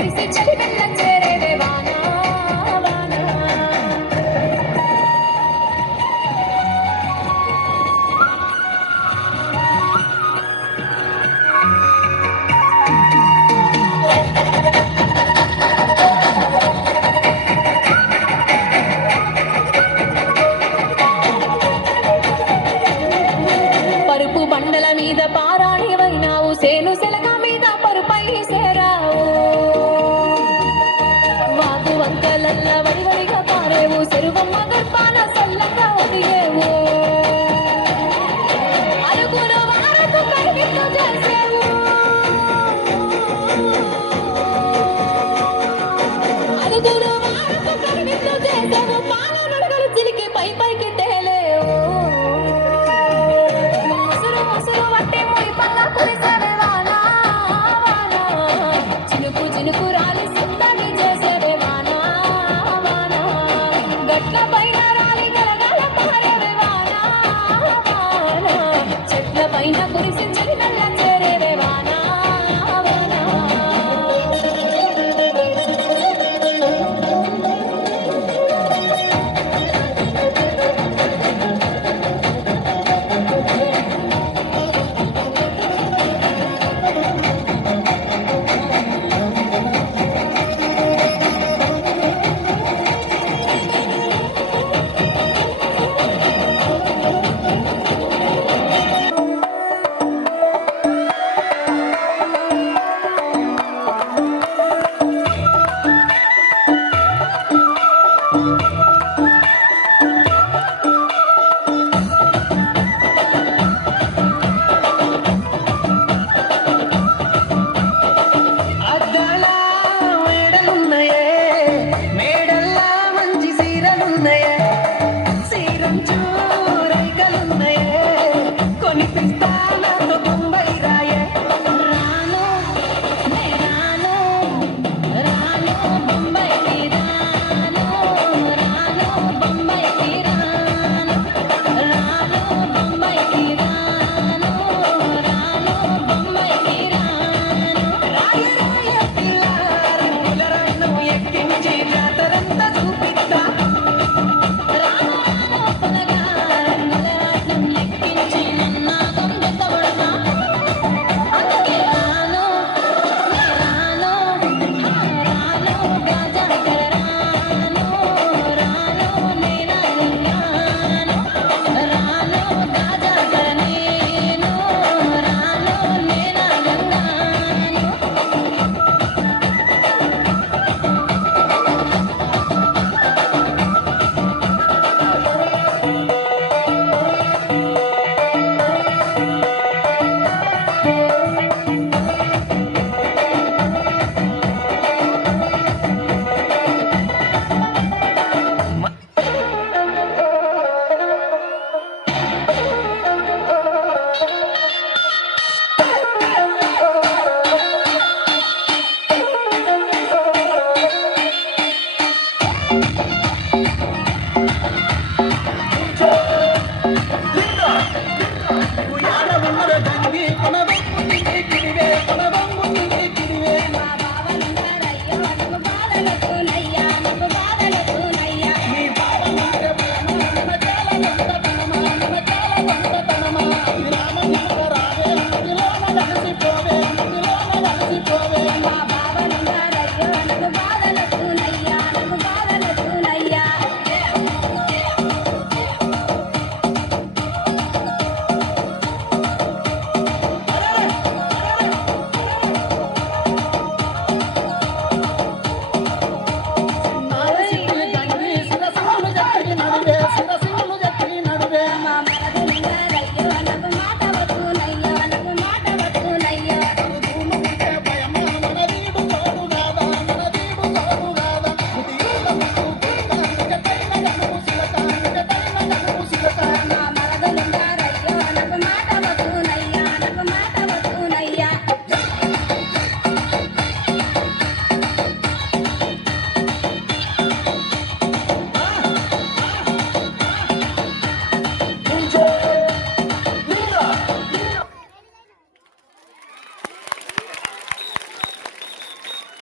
కురిసి చలి వెళ్ళ చేరేవే వానా వానా పరుపు బండల మీద పారాణివైనావు సేను సెలక మీద పరుపై సేరావు వాగు వంకలల్ల వడివడిగా పారేవు చెరువమ్మ గర్భాన సల్లంగా ఒదిగేవు అరుగురు వారపు కడిగిట్టు చేసేవు అరుగురు వారపు కడిగిట్టు చేసేవు పాలు నడగలు చిలికి పై పైకి తేలేవు ముసురు ముసురు వట్టి ముడి పల్ల కురిసేవే వానా వానా చినుకు చినుకు రాలి సుందరి చేసేవే వానా వానా గట్ల పైన రాలి గలగల పారేవే వానా వానా చెట్ల పైన కురిసి చలి నల్ల చేరేవే వానా వానా అద్దాల మేడలున్నాయే మేడల్లా మంచి సీరలున్నాయే సీరం చూ